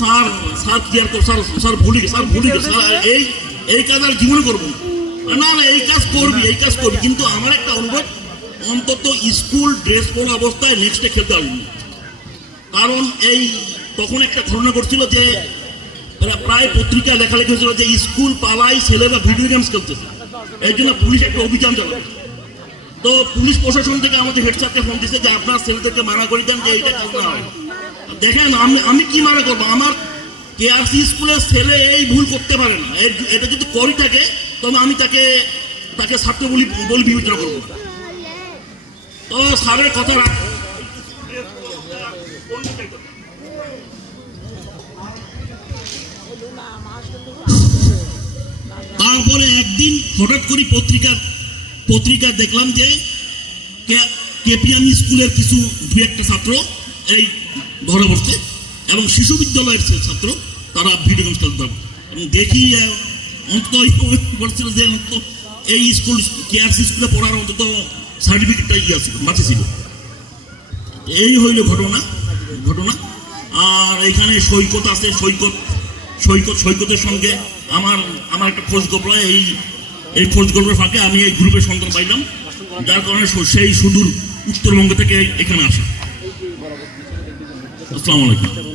Sir sir clear কর, sir sir ভুলে sir এই কাজ আর জীবনে করবো না। না এই কাজ করবি, কিন্তু আমার একটা অনুরোধ, অন্তত স্কুল ড্রেস পরা অবস্থায় নেক্সটে খেলতে আসবি। কারণ এই তখন একটা ঘটনা ঘটছিল যে প্রায় পত্রিকা লেখালেখি হয়েছিল যে স্কুল পালাই ছেলেরা ভিডিও গেমস খেলতেছে, এই জন্য পুলিশ একটা অভিযান চালাবে। তো পুলিশ প্রশাসন থেকে আমাদের হেড স্যারকে ফোন দিচ্ছে যে আপনার ছেলেদেরকে মানা করে দেন যে এইটা কাজ না হয়। দেখেন আমি কি মানা করবো, আমার কেআরসি স্কুলের ছেলে এই ভুল করতে পারে না, এটা যদি করি থাকে তবে আমি তাকে ছাত্র বলে বিবেচনা করবো। তো স্যারের কথা তারপরে একদিন হঠাৎ করে পত্রিকা দেখলাম যে কেপিএম স্কুলের কিছু দু একটা ছাত্র এই ধরা পড়ছে এবং শিশু বিদ্যালয়ের ছাত্র তারা ভিডিও গেমস খেলতে পারে। দেখি অন্তত বলছিল যে অন্তত এই স্কুল কেআরসি স্কুলে পড়ার অন্তত সার্টিফিকেটটা বাঁচে ছিল। এই হইল ঘটনা। আর এখানে সৈকত আছে, সৈকতের সঙ্গে আমার একটা খোঁজ খবর, এই খোঁজ খবরের ফাঁকে আমি এই গ্রুপের সন্ধান পাইলাম, যার কারণে সেই সুদূর উত্তরবঙ্গ থেকে এখানে আসা। আসসালামু আলাইকুম।